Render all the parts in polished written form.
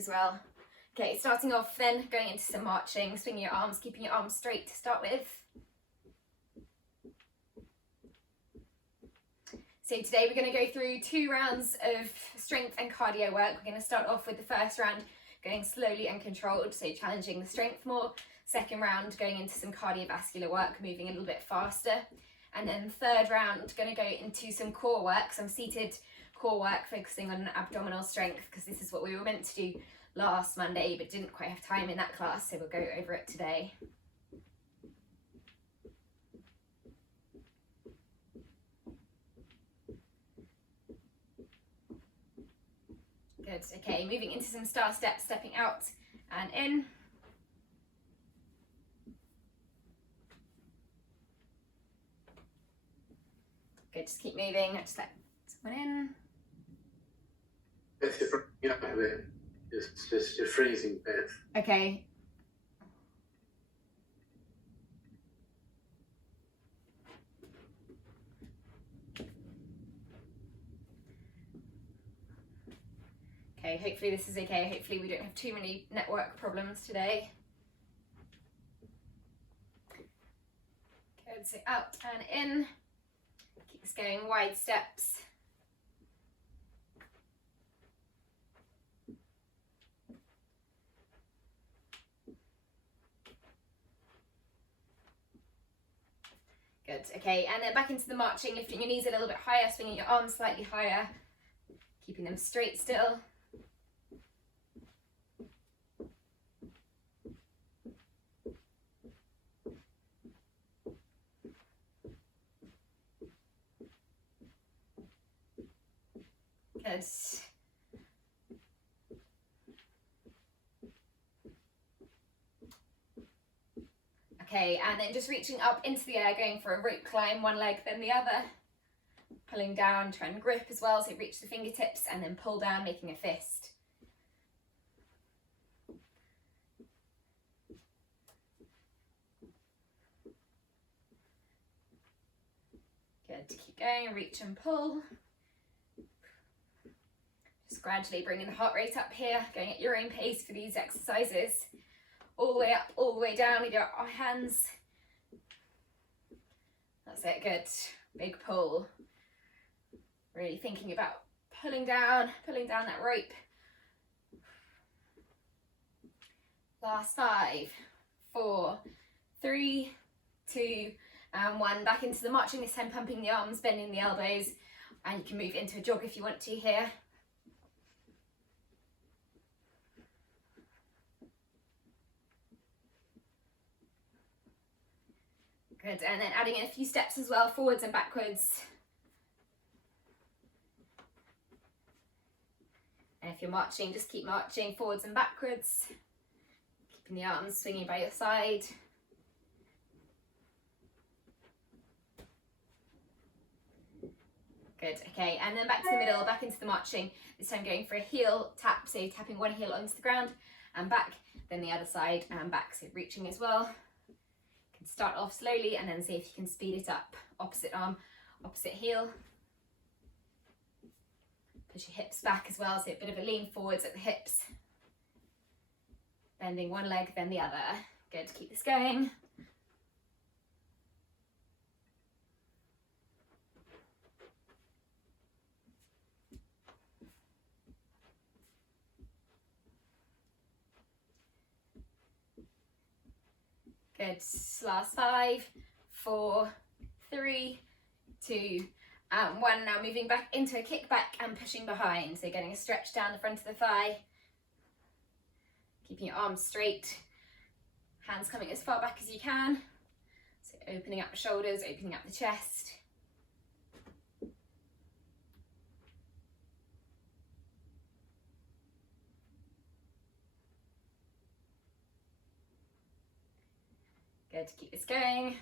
as well. Okay, starting off then, going into some marching, swinging your arms, keeping your arms straight to start with. So today we're going to go through 2 rounds of strength and cardio work. We're going to start off with the first round going slowly and controlled, so challenging the strength more. Second round going into some cardiovascular work, moving a little bit faster. And then third round, going to go into some core work, some seated core work, focusing on abdominal strength, because this is what we were meant to do last Monday, but didn't quite have time in that class, so we'll go over it today. Good, okay, moving into some star steps, stepping out and in. Good, just keep moving, just let someone in. It's you're freezing, Beth. Okay. Okay, hopefully this is okay. Hopefully we don't have too many network problems today. Good, so out and in. Keep this going, wide steps. Good, okay, and then back into the marching, lifting your knees a little bit higher, swinging your arms slightly higher, keeping them straight still. Good. Okay, and then just reaching up into the air, going for a rope climb, one leg then the other. Pulling down, try and grip as well, so reach the fingertips and then pull down, making a fist. Good, keep going, reach and pull. Just gradually bringing the heart rate up here, going at your own pace for these exercises. All the way up, all the way down with your hands. That's it, good. Big pull. Really thinking about pulling down that rope. Last 5, 4, 3, 2, and 1. Back into the marching, this time pumping the arms, bending the elbows, and you can move into a jog if you want to here. Good, and then adding in a few steps as well, forwards and backwards. And if you're marching, just keep marching forwards and backwards, keeping the arms swinging by your side. Good, okay, and then back to the middle, back into the marching, this time going for a heel tap, so tapping one heel onto the ground and back, then the other side and back, so reaching as well. Start off slowly and then see if you can speed it up. Opposite arm, opposite heel. Push your hips back as well, so a bit of a lean forwards at the hips. Bending one leg, then the other. Good, keep this going. Good, last 5, 4, 3, 2, and 1. Now moving back into a kickback and pushing behind. So getting a stretch down the front of the thigh. Keeping your arms straight. Hands coming as far back as you can. So opening up the shoulders, opening up the chest. Good, keep this going.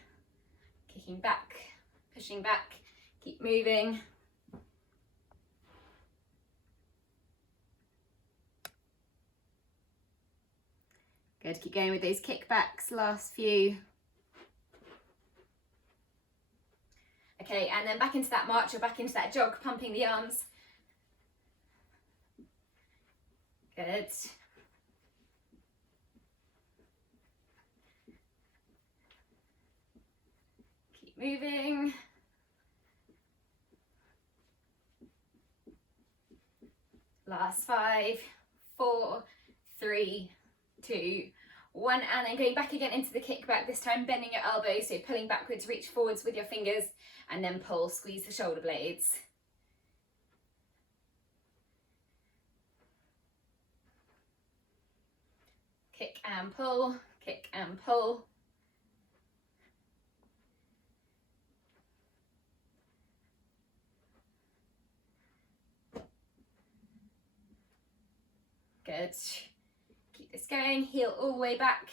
Kicking back, pushing back, keep moving. Good, keep going with those kickbacks, last few. Okay, and then back into that march or back into that jog, pumping the arms. Good. moving. Last 5, 4, 3, 2, 1, and then going back again into the kickback, this time bending your elbows, so pulling backwards, reach forwards with your fingers, and then pull, squeeze the shoulder blades. Kick and pull, kick and pull. Good. Keep this going, heel all the way back.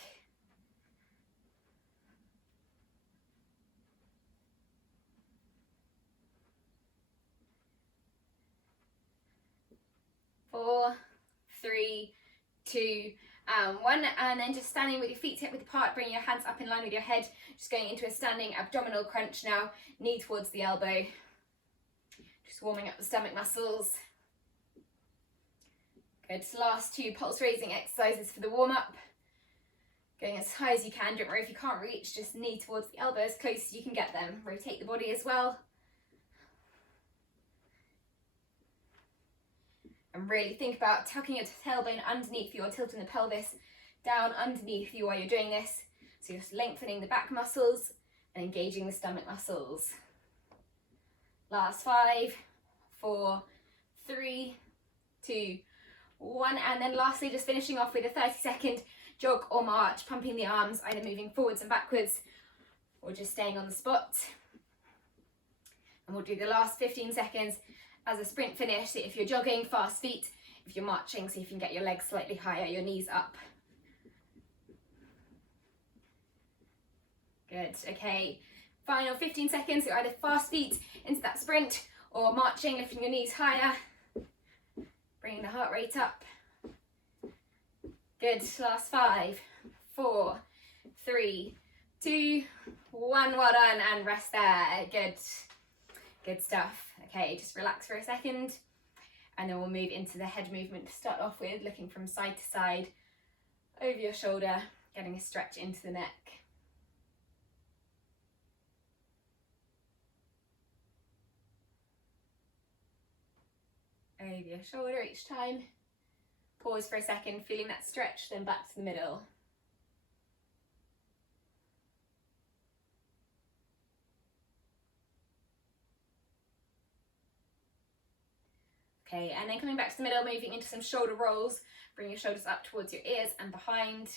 Four, 3, 2, 1, and then just standing with your feet hip width apart, bringing your hands up in line with your head, just going into a standing abdominal crunch now, knee towards the elbow, just warming up the stomach muscles. Good, last 2 pulse raising exercises for the warm-up, going as high as you can. Don't worry if you can't reach, just knee towards the elbow as close as you can get them. Rotate the body as well. And really think about tucking your tailbone underneath you or tilting the pelvis down underneath you while you're doing this. So you're just lengthening the back muscles and engaging the stomach muscles. Last 5, 4, 3, 2, 1, and then lastly just finishing off with a 30-second jog or march, pumping the arms, either moving forwards and backwards or just staying on the spot. And we'll do the last 15 seconds as a sprint finish. So if you're jogging, fast feet. If you're marching, see if you can get your legs slightly higher, your knees up. Good, okay. Final 15 seconds, so either fast feet into that sprint or marching, lifting your knees higher. Bringing the heart rate up. Good, last 5, 4, 3, 2, 1, well done, and rest there. Good, good stuff. Okay, just relax for a second, and then we'll move into the head movement to start off with, looking from side to side, over your shoulder, getting a stretch into the neck. Over your shoulder each time. Pause for a second, feeling that stretch, then back to the middle. Okay, and then coming back to the middle, moving into some shoulder rolls. Bring your shoulders up towards your ears and behind.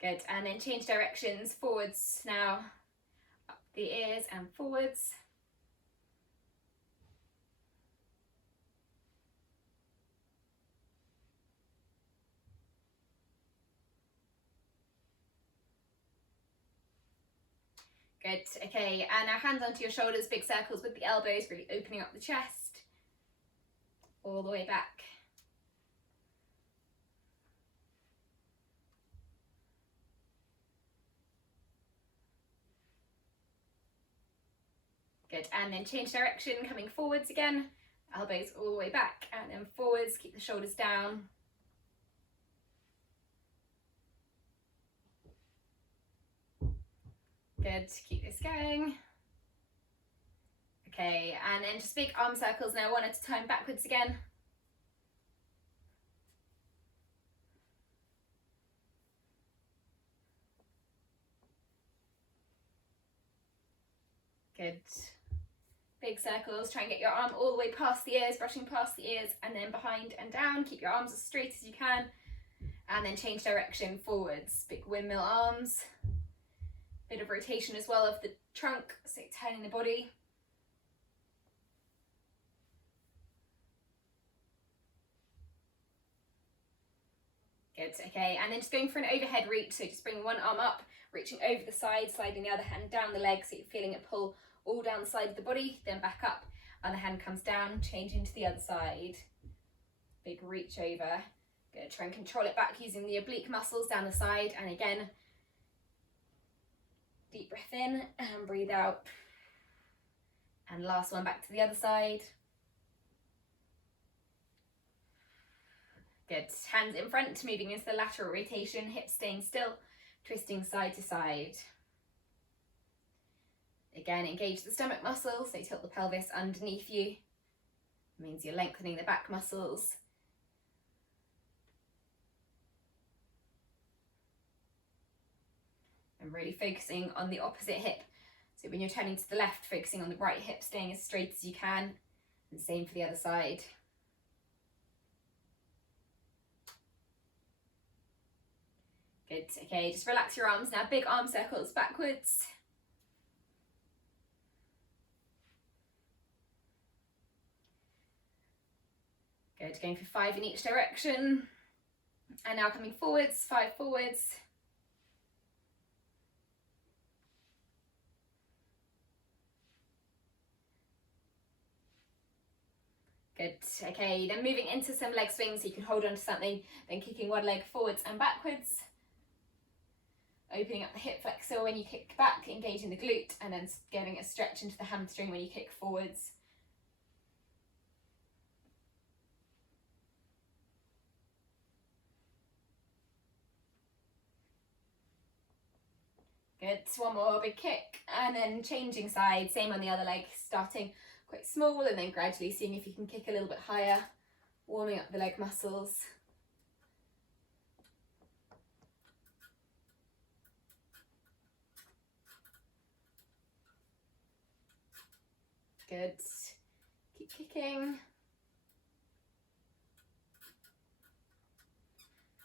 Good, and then change directions, forwards now, up the ears and forwards. Good, okay, and now hands onto your shoulders, big circles with the elbows, really opening up the chest, all the way back. Good, and then change direction, coming forwards again, elbows all the way back, and then forwards, keep the shoulders down. Good, keep this going. Okay, and then just big arm circles now, one at a time, backwards again. Good. Big circles, try and get your arm all the way past the ears, brushing past the ears, and then behind and down. Keep your arms as straight as you can, and then change direction, forwards. Big windmill arms. Bit of rotation as well of the trunk, so turning the body. Good, okay, and then just going for an overhead reach, so just bring one arm up, reaching over the side, sliding the other hand down the leg, so you're feeling it pull all down the side of the body, then back up, other hand comes down, changing to the other side. Big reach over. Good, try and control it back using the oblique muscles down the side, and again, deep breath in and breathe out. And last one, back to the other side. Good. Hands in front, moving into the lateral rotation, hips staying still, twisting side to side. Again, engage the stomach muscles, so tilt the pelvis underneath you. It means you're lengthening the back muscles. And really focusing on the opposite hip. So when you're turning to the left, focusing on the right hip, staying as straight as you can. And same for the other side. Good, okay, just relax your arms now, big arm circles backwards. Good, going for 5 in each direction. And now coming forwards, 5 forwards. Good, okay, then moving into some leg swings, so you can hold on to something, then kicking one leg forwards and backwards. Opening up the hip flexor when you kick back, engaging the glute, and then getting a stretch into the hamstring when you kick forwards. Good, one more big kick, and then changing side, same on the other leg, starting quite small and then gradually seeing if you can kick a little bit higher, warming up the leg muscles. Good, keep kicking.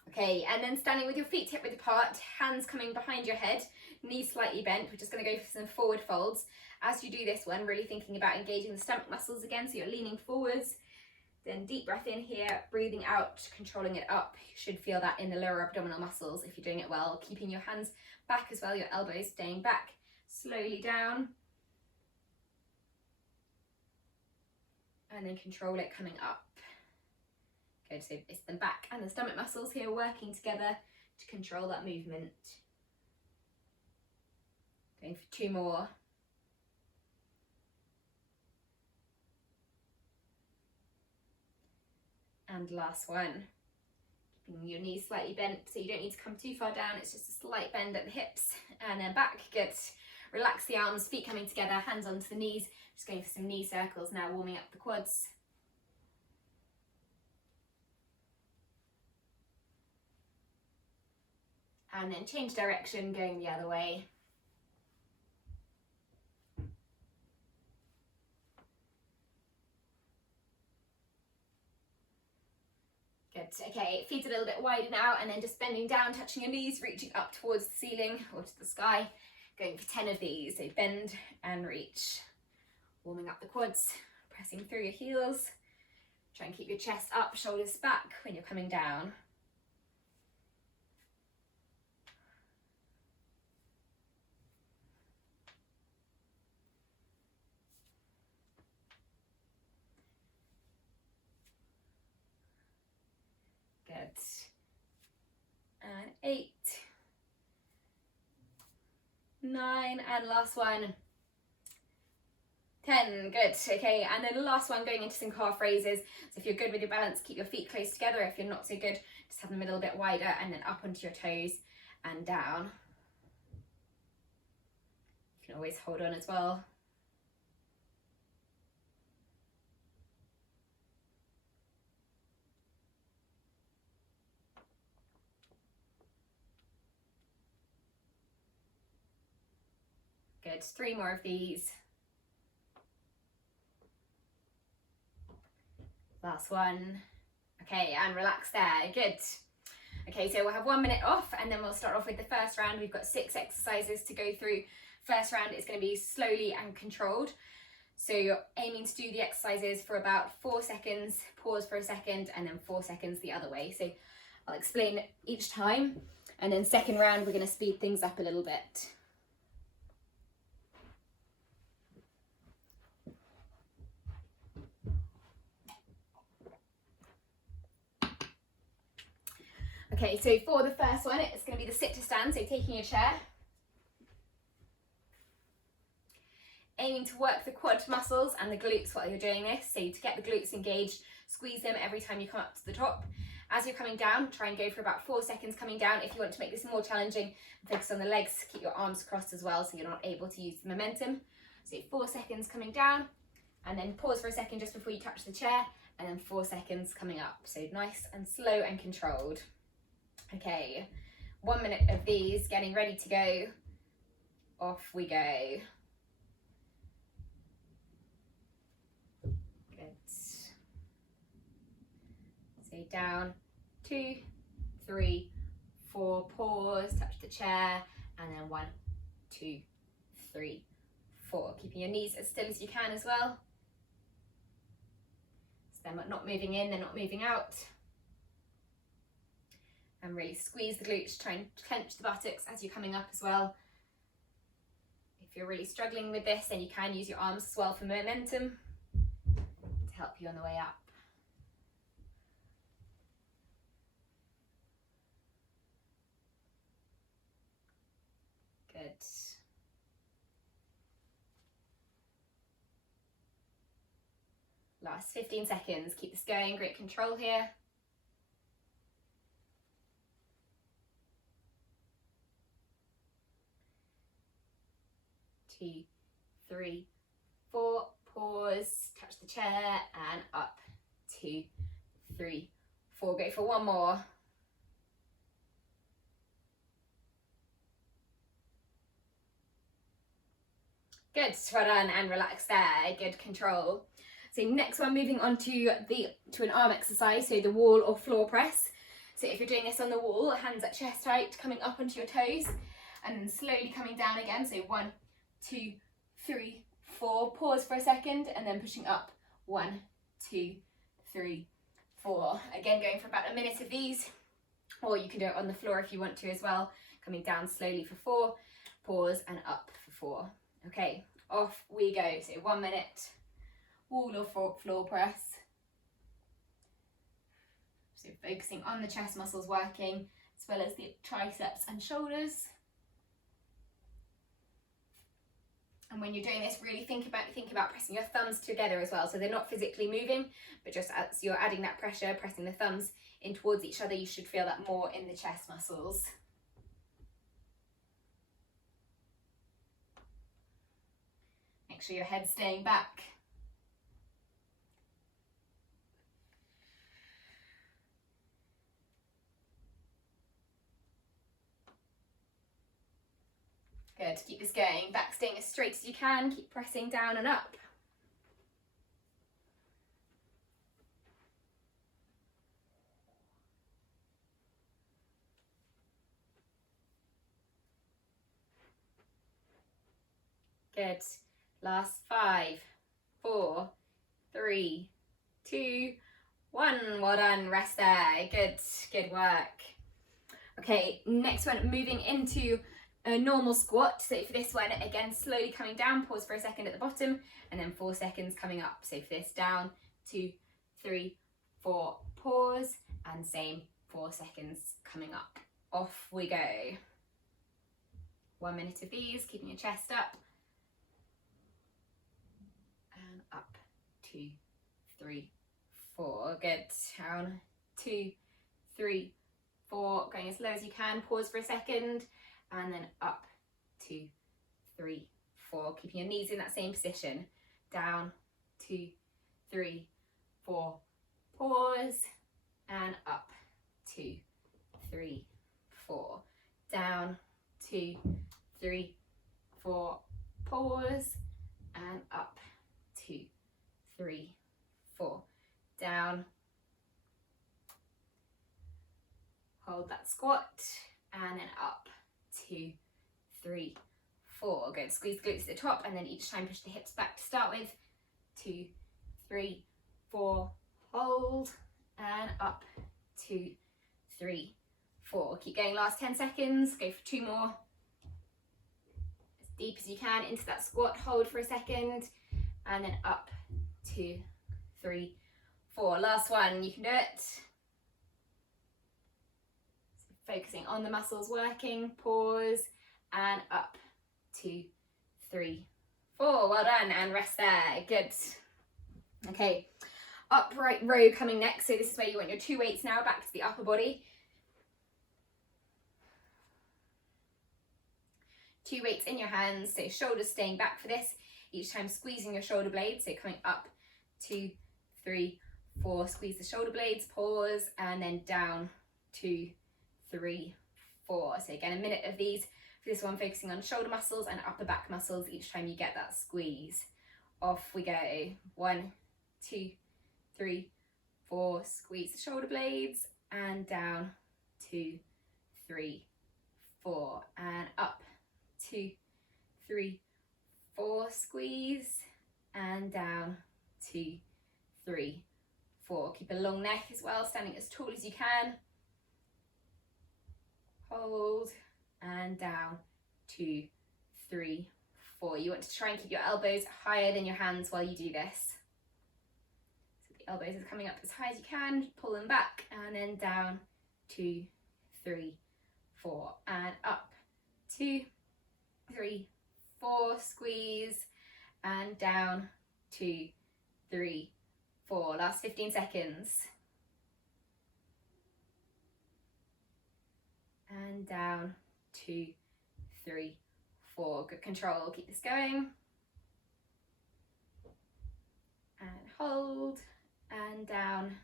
Okay, and then standing with your feet hip width apart, hands coming behind your head, knees slightly bent. We're just going to go for some forward folds. As you do this one, really thinking about engaging the stomach muscles again, so you're leaning forwards. Then deep breath in here, breathing out, controlling it up. You should feel that in the lower abdominal muscles if you're doing it well. Keeping your hands back as well, your elbows staying back. Slowly down. And then control it coming up. Good, so it's the back and the stomach muscles here working together to control that movement. Going for 2 more. And last one. Keeping your knees slightly bent, so you don't need to come too far down, it's just a slight bend at the hips. And then back, good. Relax the arms, feet coming together, hands onto the knees. Just going for some knee circles now, warming up the quads. And then change direction, going the other way. Good, okay, feet a little bit wider now, and then just bending down, touching your knees, reaching up towards the ceiling or to the sky. Going for 10 of these, so bend and reach. Warming up the quads, pressing through your heels. Try and keep your chest up, shoulders back when you're coming down. Good. And 8, 9, and last one. 10, good, okay, and then the last one going into some calf raises. So if you're good with your balance, keep your feet close together. If you're not so good, just have them a little bit wider, and then up onto your toes and down. You can always hold on as well. Good, 3 more of these. Last one. Okay, and relax there, good. Okay, so we'll have 1 minute off, and then we'll start off with the first round. We've got 6 exercises to go through. First round is going to be slowly and controlled. So you're aiming to do the exercises for about 4 seconds, pause for a second, and then 4 seconds the other way. So I'll explain each time. And then second round, we're going to speed things up a little bit. Okay, so for the first one, it's going to be the sit to stand, so taking a chair. aiming to work the quad muscles and the glutes while you're doing this. So to get the glutes engaged, squeeze them every time you come up to the top. As you're coming down, try and go for about 4 seconds coming down. If you want to make this more challenging, focus on the legs, keep your arms crossed as well so you're not able to use the momentum. So 4 seconds coming down, and then pause for a second just before you touch the chair, and then 4 seconds coming up. So nice and slow and controlled. Okay, 1 minute of these, getting ready to go. Off we go. Good. So down, 2, 3, 4, pause, touch the chair, and then 1, 2, 3, 4. Keeping your knees as still as you can as well. So they're not moving in, they're not moving out. And really squeeze the glutes, try and clench the buttocks as you're coming up as well. If you're really struggling with this, then you can use your arms as well for momentum to help you on the way up. Good. Last 15 seconds. Keep this going. Great control here. 2, 3, 4. Pause. Touch the chair and up. 2, 3, 4. Go for one more. Good, well done, and relax there, good control. So next one, moving on to an arm exercise, so the wall or floor press. So if you're doing this on the wall, hands at chest height, coming up onto your toes, and then slowly coming down again. So 1, 2, 3, 4, pause for a second, and then pushing up. 1, 2, 3, 4. Again, going for about a minute of these, or you can do it on the floor if you want to as well. Coming down slowly for 4, pause, and up for 4. Okay, off we go. So 1 minute, wall or floor press. So focusing on the chest muscles working, as well as the triceps and shoulders. And when you're doing this, really think about pressing your thumbs together as well. So they're not physically moving, but just as you're adding that pressure, pressing the thumbs in towards each other, you should feel that more in the chest muscles. Make sure your head's staying back. Good, keep this going. Back staying as straight as you can. Keep pressing down and up. Good. Last 5, 4, 3, 2, 1. Well done. Rest there. Good work. Okay, next one, moving into a normal squat. So for this one, again, slowly coming down, pause for a second at the bottom, and then 4 seconds coming up. So for this, down, 2, 3, 4, pause, and same, 4 seconds coming up. Off we go. 1 minute of these, keeping your chest up. And up, 2, 3, 4. Good. Down, 2, 3, 4. Going as low as you can. Pause for a second, and then up, 2, 3, 4. Keeping your knees in that same position. Down, 2, 3, 4. Pause, and up, 2, 3, 4. Down, 2, 3, 4. Pause, and up, 2, 3, 4. Down. Hold that squat, and then up, 2, 3, 4. Good. Squeeze the glutes at the top, and then each time push the hips back to start with. 2, 3, 4. Hold, and up, 2, 3, 4. Keep going. Last 10 seconds. Go for 2 more. As deep as you can into that squat. Hold for a second, and then up, 2, 3, 4. Last one. You can do it. Focusing on the muscles working, pause, and up, 2, 3, 4, well done, and rest there, good. Okay, upright row coming next, so this is where you want your 2 weights now, back to the upper body. 2 weights in your hands, so shoulders staying back for this, each time squeezing your shoulder blades, so coming up, 2, 3, 4, squeeze the shoulder blades, pause, and then down, 2, 3, 4. So again, a minute of these. For this one, focusing on shoulder muscles and upper back muscles each time you get that squeeze. Off we go. 1, 2, 3, 4, squeeze the shoulder blades, and down, 2, 3, 4, and up, 2, 3, 4, squeeze, and down, 2, 3, 4. Keep a long neck as well, standing as tall as you can. Hold, and down, 2, 3, 4. You want to try and keep your elbows higher than your hands while you do this. So the elbows are coming up as high as you can, pull them back, and then down, 2, 3, 4, and up, 2, 3, 4, squeeze, and down, 2, 3, 4. Last 15 seconds. And down, 2, 3, 4. Good control, keep this going. And hold, and down,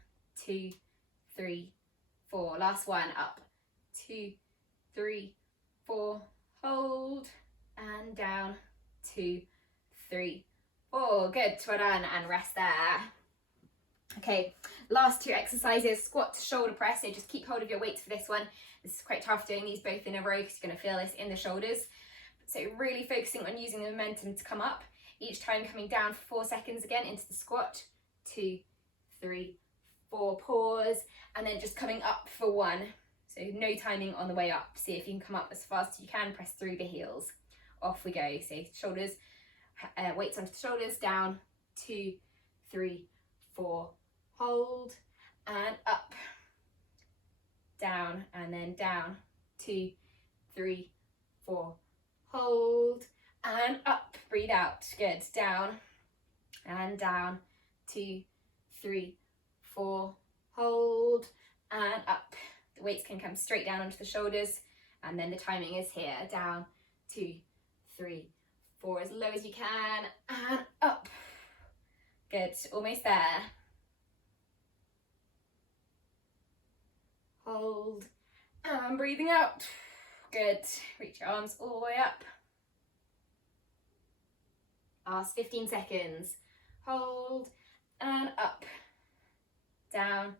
2, 3, 4. Last one, up, 2, 3, 4, hold, and down, 2, 3, 4. Good, well done, and rest there. Okay, last 2 exercises, squat to shoulder press, so just keep hold of your weights for this one. This is quite tough doing these both in a row because you're going to feel this in the shoulders. So really focusing on using the momentum to come up, each time coming down for 4 seconds again into the squat, 2, 3, 4, pause, and then just coming up for 1. So no timing on the way up. See if you can come up as fast as you can, press through the heels. Off we go. So shoulders, weights onto the shoulders, down, 2, 3, 4, hold, and up, down, and then down, 2, 3, 4, hold, and up, breathe out, good, down, and down, 2, 3, 4, hold, and up. The weights can come straight down onto the shoulders, and then the timing is here, down, 2, 3, 4, as low as you can, and up. Good, almost there. Hold, and breathing out. Good, reach your arms all the way up. Last 15 seconds. Hold, and up. Down,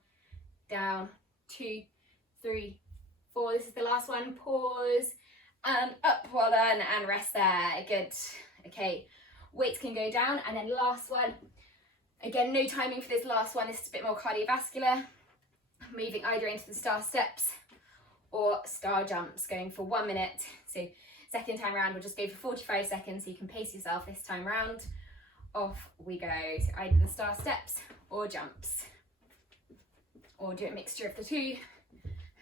down, 2, 3, 4. This is the last one. Pause, and up. Well done, and rest there. Good. Okay, weights can go down, and then last one. Again, no timing for this last one. This is a bit more cardiovascular. Moving either into the star steps or star jumps, going for 1 minute. So second time round, we'll just go for 45 seconds so you can pace yourself this time round. Off we go. So either the star steps or jumps, or do a mixture of the two,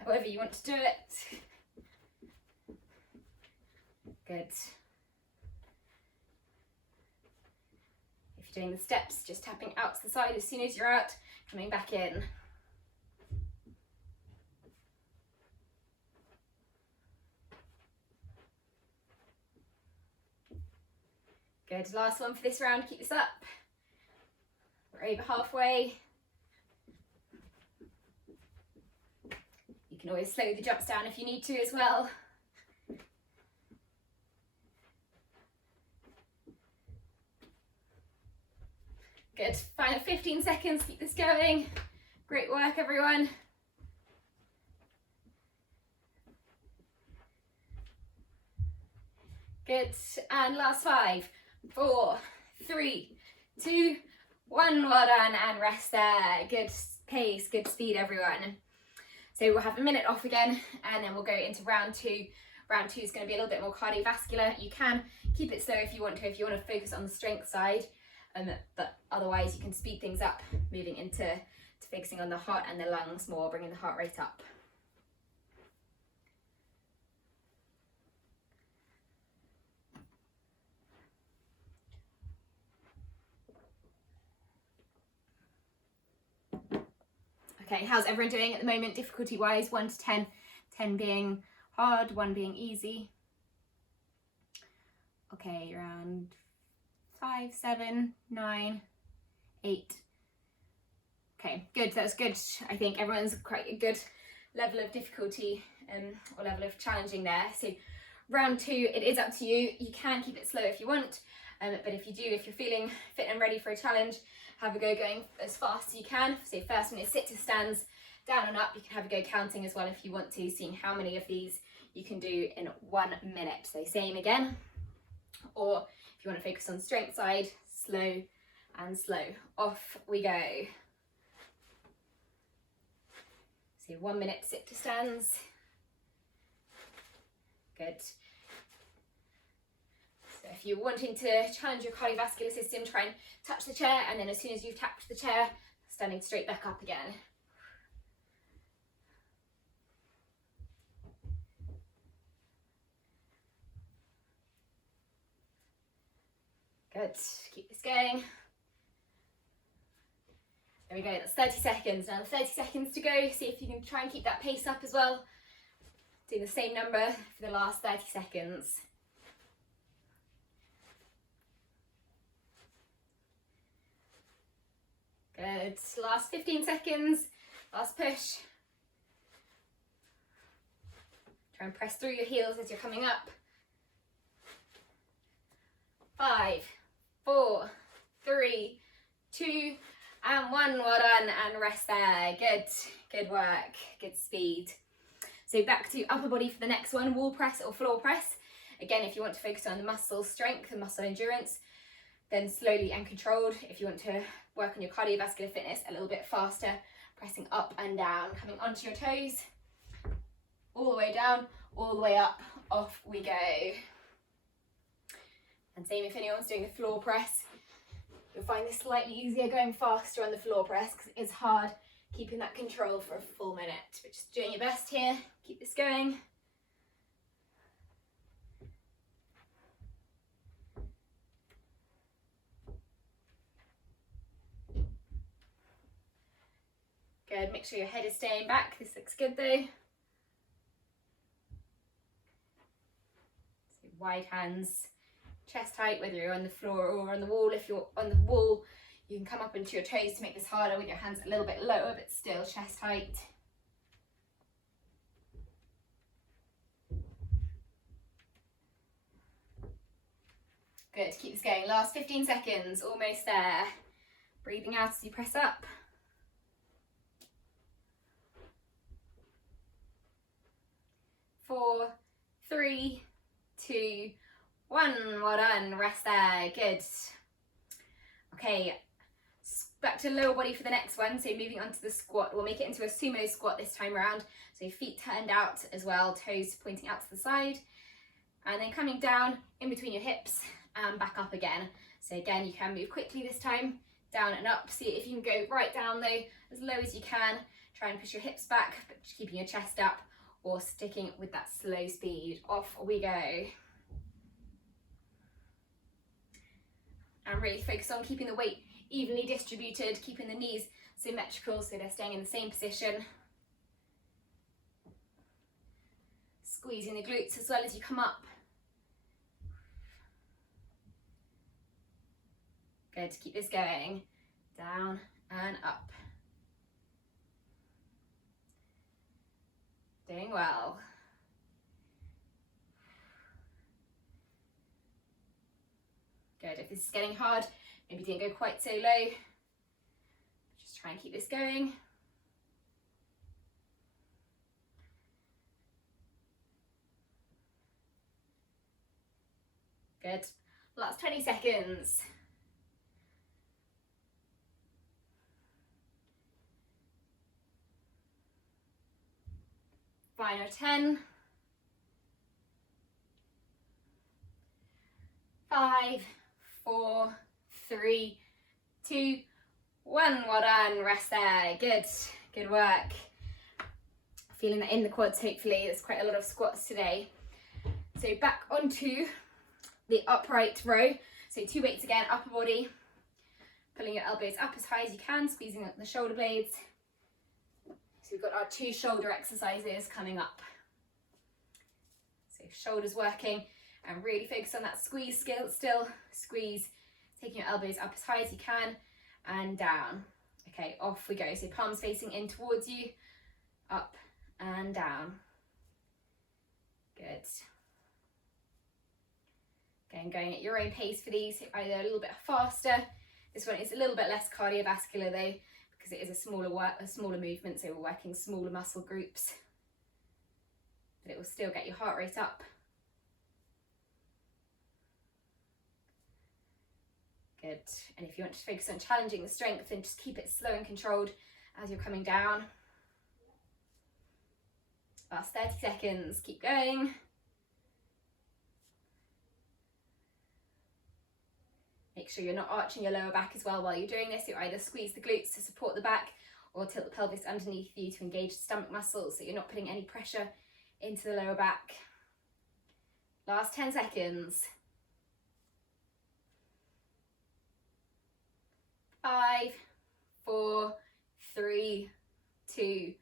however you want to do it. Good. If you're doing the steps, just tapping out to the side as soon as you're out, coming back in. Good, last one for this round, keep this up. We're over halfway. You can always slow the jumps down if you need to as well. Good, final 15 seconds, keep this going. Great work, everyone. Good, and last 5, 4, 3, 2, 1, well done, and rest there. Good pace, good speed, everyone. So we'll have a minute off again, and then we'll go into round 2. Round 2 is going to be a little bit more cardiovascular. You can keep it slow if you want to focus on the strength side, but otherwise you can speed things up, moving into focusing on the heart and the lungs more, bringing the heart rate up. Okay, how's everyone doing at the moment, difficulty wise? 1 to 10, 10 being hard, 1 being easy. Okay, around 5, 7, 9, 8. Okay, good, that's good. I think everyone's quite a good level of difficulty or level of challenging there. So round 2, it is up to you. You can keep it slow if you want, but if you're feeling fit and ready for a challenge, have a go going as fast as you can. So first one is sit to stands, down and up. You can have a go counting as well if you want to, seeing how many of these you can do in 1 minute. So same again, or if you want to focus on strength side, slow and slow. Off we go. So 1 minute sit to stands. Good. So if you're wanting to challenge your cardiovascular system, try and touch the chair, and then as soon as you've tapped the chair, standing straight back up again. Good, keep this going. There we go, that's 30 seconds. Now 30 seconds to go. See if you can try and keep that pace up as well. Do the same number for the last 30 seconds. Good, last 15 seconds, last push. Try and press through your heels as you're coming up. 5, 4, 3, 2, and 1. Well done, and rest there. Good work, good speed. So back to upper body for the next one, wall press or floor press. Again, if you want to focus on the muscle strength and muscle endurance, then slowly and controlled. If you want to work on your cardiovascular fitness, a little bit faster, pressing up and down, coming onto your toes, all the way down, all the way up, off we go. And same if anyone's doing the floor press, you'll find this slightly easier going faster on the floor press because it is hard keeping that control for a full minute. But just doing your best here, keep this going. Good, make sure your head is staying back. This looks good though. So wide hands, chest height, whether you're on the floor or on the wall. If you're on the wall, you can come up into your toes to make this harder with your hands a little bit lower, but still chest height. Good, keep this going. Last 15 seconds, almost there. Breathing out as you press up. 4, 3, 2, 1. Well done, rest there, good. Okay, back to lower body for the next one. So moving on to the squat, we'll make it into a sumo squat this time around. So feet turned out as well, toes pointing out to the side, and then coming down in between your hips and back up again. So again, you can move quickly this time, down and up. See if you can go right down though, as low as you can. Try and push your hips back, but keeping your chest up, or sticking with that slow speed. Off we go. And really focus on keeping the weight evenly distributed, keeping the knees symmetrical so they're staying in the same position. Squeezing the glutes as well as you come up. Good, keep this going. Down and up. Doing well. Good, if this is getting hard, maybe don't go quite so low. Just try and keep this going. Good, last 20 seconds. Final 10. 5, 4, 3, 2, 1. Well done, rest there. Good work. Feeling that in the quads, hopefully. There's quite a lot of squats today. So back onto the upright row. So 2 weights again, upper body. Pulling your elbows up as high as you can, squeezing up the shoulder blades. So we've got our 2 shoulder exercises coming up. So shoulders working, and really focus on that squeeze still. Squeeze, taking your elbows up as high as you can and down. Okay, off we go. So palms facing in towards you, up and down. Good. Again, going at your own pace for these, either a little bit faster. This one is a little bit less cardiovascular though, because it is a smaller movement, so we're working smaller muscle groups. But it will still get your heart rate up. Good. And if you want to focus on challenging the strength, then just keep it slow and controlled as you're coming down. Last 30 seconds, keep going. Make sure you're not arching your lower back as well while you're doing this. You either squeeze the glutes to support the back or tilt the pelvis underneath you to engage the stomach muscles so you're not putting any pressure into the lower back. Last 10 seconds. 5, 4, 3, 2,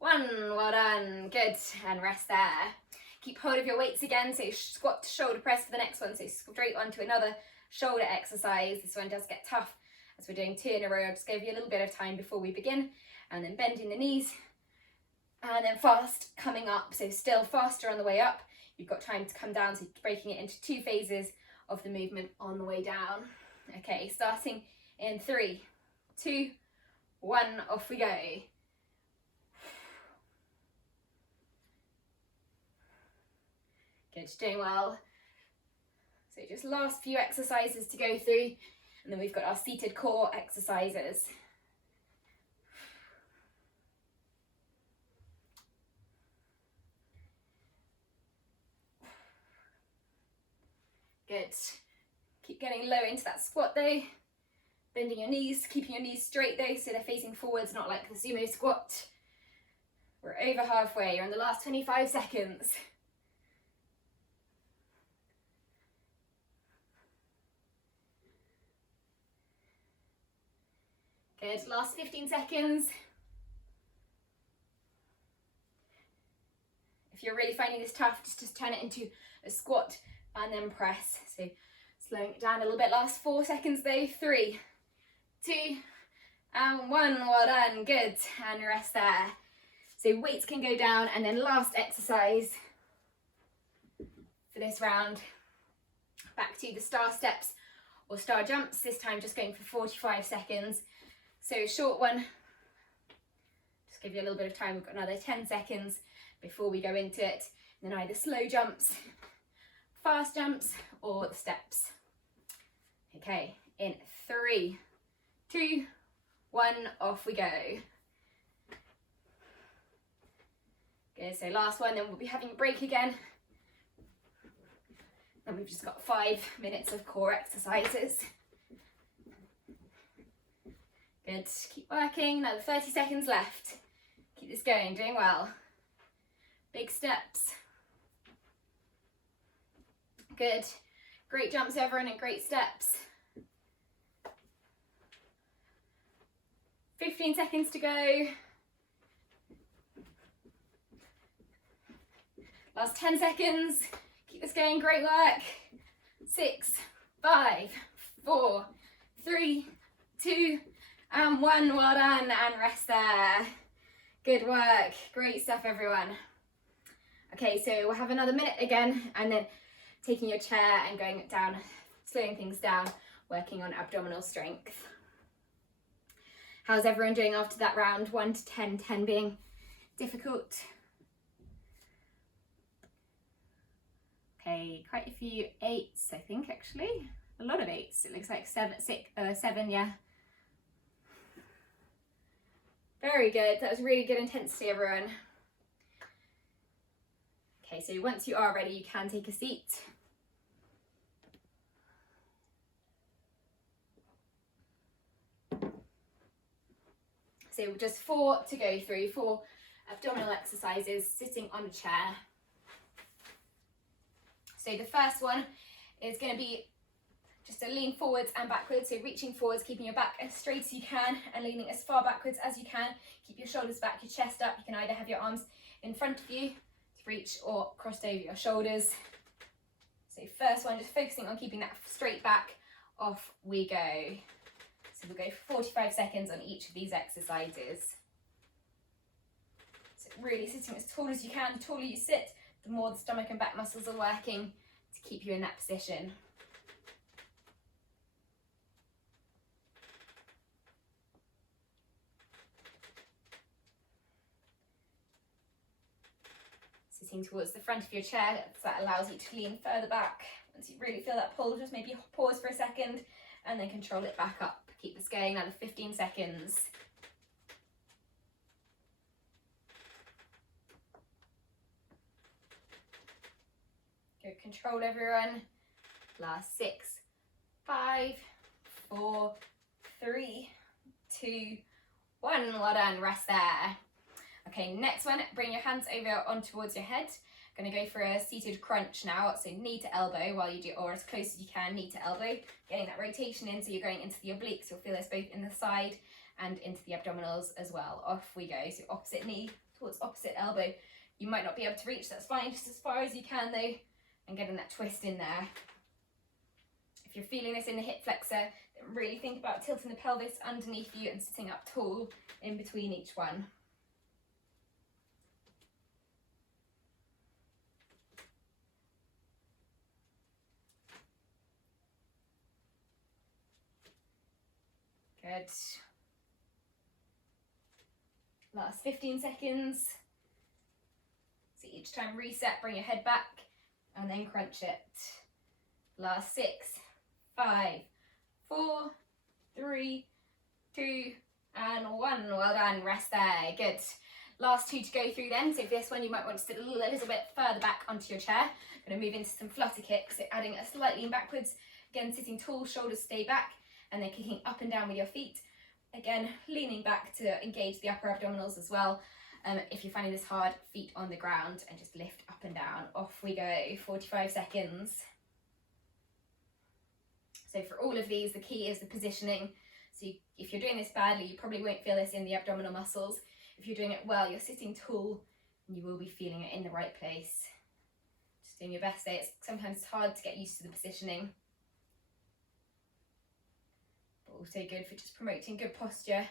1. Well done. Good. And rest there. Keep hold of your weights again. So squat to shoulder press for the next one. So straight onto another shoulder exercise. This one does get tough as we're doing 2 in a row. I'll just give you a little bit of time before we begin, and then bending the knees and then fast coming up. So still faster on the way up. You've got time to come down, so breaking it into 2 phases of the movement on the way down. Okay, starting in 3, 2, 1, off we go. Good, doing well. So just last few exercises to go through, and then we've got our seated core exercises. Good. Keep getting low into that squat though. Bending your knees, keeping your knees straight though, so they're facing forwards, not like the sumo squat. We're over halfway, you're in the last 25 seconds. Good, last 15 seconds. If you're really finding this tough, just turn it into a squat and then press. So slowing it down a little bit. Last 4 seconds though. 3, 2, and 1. Well done, good. And rest there. So weights can go down, and then last exercise for this round. Back to the star steps or star jumps, this time just going for 45 seconds. So short one, just give you a little bit of time. We've got another 10 seconds before we go into it. And then either slow jumps, fast jumps, or the steps. Okay, in 3, 2, 1, off we go. Good, so last one, then we'll be having a break again. And we've just got 5 minutes of core exercises. Good, keep working, another 30 seconds left. Keep this going, doing well. Big steps. Good, great jumps everyone and great steps. 15 seconds to go. Last 10 seconds. Keep this going, great work. 6, 5, 4, 3, 2, and 1. Well done, and rest there. Good work, great stuff everyone. Okay, so we'll have another minute again, and then taking your chair and going down, slowing things down, working on abdominal strength. How's everyone doing after that round? 1 to 10, 10 being difficult. Okay, quite a few 8s, I think, actually. A lot of 8s. It looks like 7, yeah. Very good. That was really good intensity, everyone. Okay, so once you are ready, you can take a seat. So just 4 to go through, 4 abdominal exercises, sitting on a chair. So the first one is going to be just to lean forwards and backwards. So reaching forwards, keeping your back as straight as you can and leaning as far backwards as you can. Keep your shoulders back, your chest up. You can either have your arms in front of you to reach or crossed over your shoulders. So first one, just focusing on keeping that straight back. Off we go. So we'll go for 45 seconds on each of these exercises. So really sitting as tall as you can. The taller you sit, the more the stomach and back muscles are working to keep you in that position. Sitting towards the front of your chair, so that allows you to lean further back. Once you really feel that pull, just maybe pause for a second and then control it back up. Keep this going, another 15 seconds. Good control, everyone. Last 6, 5, 4, 3, 2, 1. Well done, rest there. Okay, next one, bring your hands over on towards your head. Going to go for a seated crunch now, so knee to elbow while you do, or as close as you can, knee to elbow. Getting that rotation in, so you're going into the obliques. You'll feel this both in the side and into the abdominals as well. Off we go, so opposite knee towards opposite elbow. You might not be able to reach, that's fine, just as far as you can though, and getting that twist in there. If you're feeling this in the hip flexor, then really think about tilting the pelvis underneath you and sitting up tall in between each one. Good. Last 15 seconds. So each time reset, bring your head back and then crunch it. Last 6, 5, 4, 3, 2, and 1. Well done, rest there, good. Last 2 to go through then. So for this one, you might want to sit a little bit further back onto your chair. Going to move into some flutter kicks, so adding a slight lean backwards. Again, sitting tall, shoulders stay back. And then kicking up and down with your feet. Again, leaning back to engage the upper abdominals as well. If you're finding this hard, feet on the ground and just lift up and down. Off we go, 45 seconds. So for all of these, the key is the positioning. So if you're doing this badly, you probably won't feel this in the abdominal muscles. If you're doing it well, you're sitting tall and you will be feeling it in the right place. Just doing your best there. Sometimes it's hard to get used to the positioning. Also good for just promoting good posture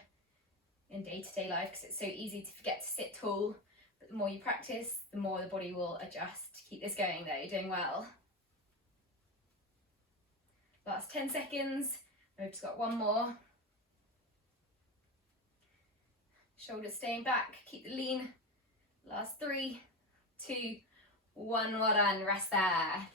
in day-to-day life, because it's so easy to forget to sit tall, but the more you practice, the more the body will adjust. Keep this going though, you're doing well. Last 10 seconds, we've just got one more. Shoulders staying back, keep the lean. Last 3, 2, 1, well done, rest there.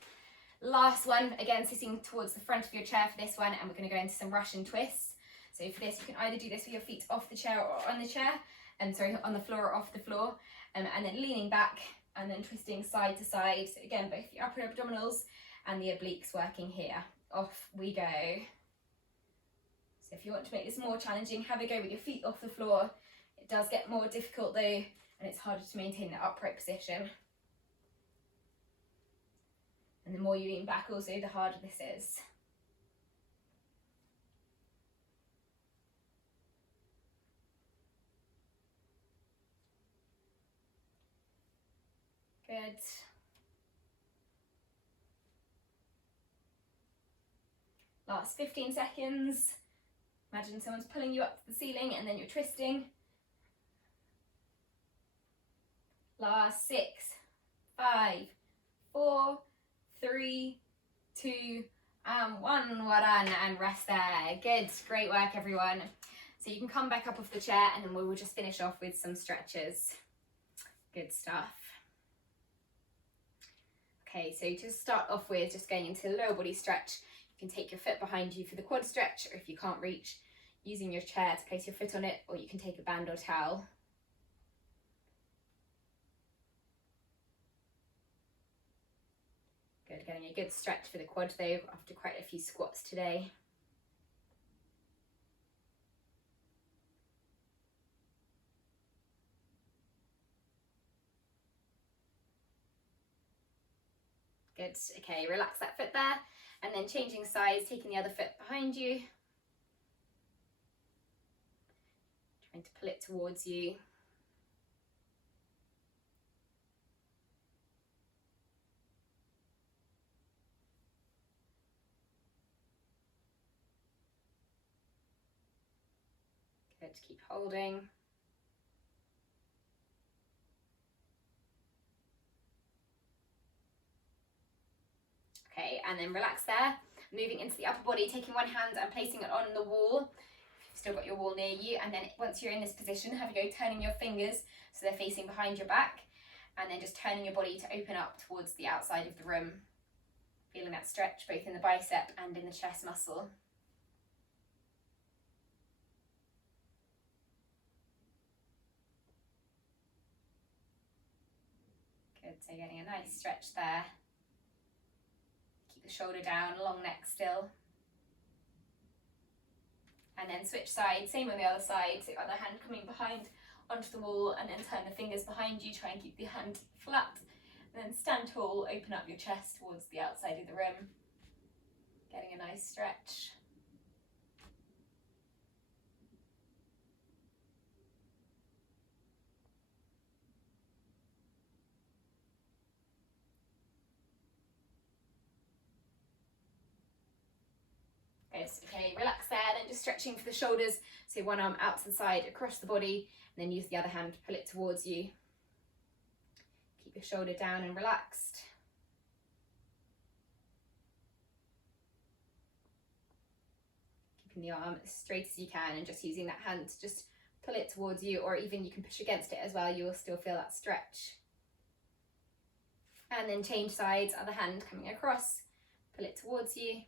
Last one, again sitting towards the front of your chair for this one, and we're going to go into some Russian twists. So for this, you can either do this with your feet off the chair or on the chair, on the floor or off the floor, and then leaning back and then twisting side to side. So again, both the upper abdominals and the obliques working here. Off we go. So if you want to make this more challenging, have a go with your feet off the floor. It does get more difficult though, and it's harder to maintain that upright position. And the more you lean back also, the harder this is. Good. Last 15 seconds. Imagine someone's pulling you up to the ceiling and then you're twisting. Last 6, 5, 4, 3, 2, and 1. Well done, and rest there. Good, great work everyone. So you can come back up off the chair and then we will just finish off with some stretches. Good stuff. Okay, so to start off with, just going into the lower body stretch, you can take your foot behind you for the quad stretch, or if you can't reach, using your chair to place your foot on it, or you can take a band or towel. Good, getting a good stretch for the quad though, after quite a few squats today. Good. Okay, relax that foot there, and then changing sides, taking the other foot behind you, trying to pull it towards you. Good, keep holding. Okay, and then relax there. Moving into the upper body, taking one hand and placing it on the wall. You've still got your wall near you, and then once you're in this position, have a go turning your fingers so they're facing behind your back, and then just turning your body to open up towards the outside of the room. Feeling that stretch both in the bicep and in the chest muscle. Good, so getting a nice stretch there. Keep the shoulder down, long neck still. And then switch sides, same on the other side, so other hand coming behind onto the wall, and then turn the fingers behind you, try and keep the hand flat. And then stand tall, open up your chest towards the outside of the rim. Getting a nice stretch. Good, okay, relax there, then just stretching for the shoulders, so one arm out to the side, across the body, and then use the other hand to pull it towards you. Keep your shoulder down and relaxed. Keeping the arm as straight as you can, and just using that hand to just pull it towards you, or even you can push against it as well, you will still feel that stretch. And then change sides, other hand coming across, pull it towards you.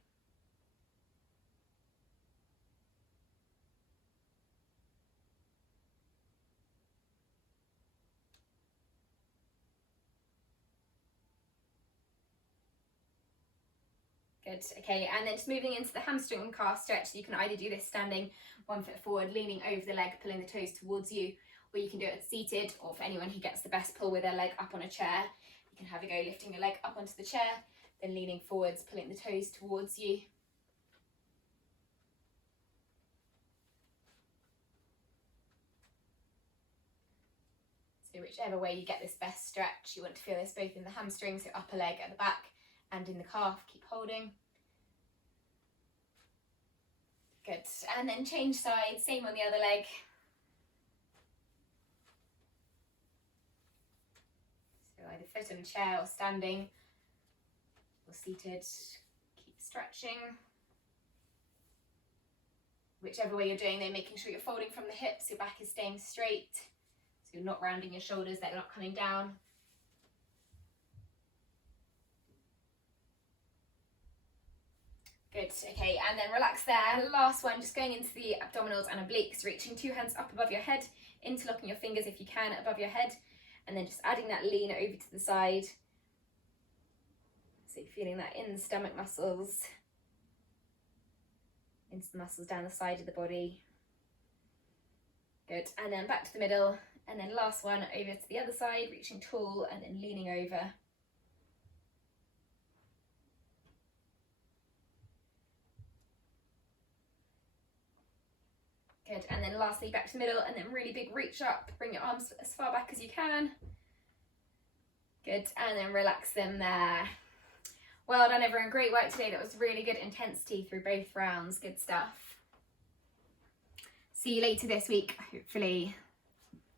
Good, okay, and then just moving into the hamstring and calf stretch. So you can either do this standing, one foot forward, leaning over the leg, pulling the toes towards you, or you can do it seated, or for anyone who gets the best pull with their leg up on a chair, you can have a go lifting your leg up onto the chair, then leaning forwards, pulling the toes towards you. So whichever way you get this best stretch, you want to feel this both in the hamstring, so upper leg at the back, and in the calf. Keep holding. Good, and then change sides, same on the other leg. So either foot on a chair or standing or seated. Keep stretching. Whichever way you're doing, they're making sure you're folding from the hips, your back is staying straight, so you're not rounding your shoulders, they're not coming down. Good, okay, and then relax there. Last one, just going into the abdominals and obliques, reaching two hands up above your head, interlocking your fingers if you can above your head, and then just adding that lean over to the side. So you're feeling that in the stomach muscles, into the muscles down the side of the body. Good, and then back to the middle, and then last one over to the other side, reaching tall and then leaning over. Good, and then lastly back to the middle, and then really big reach up, bring your arms as far back as you can. Good, and then relax them there. Well done everyone, great work today. That was really good intensity through both rounds, good stuff. See you later this week, hopefully.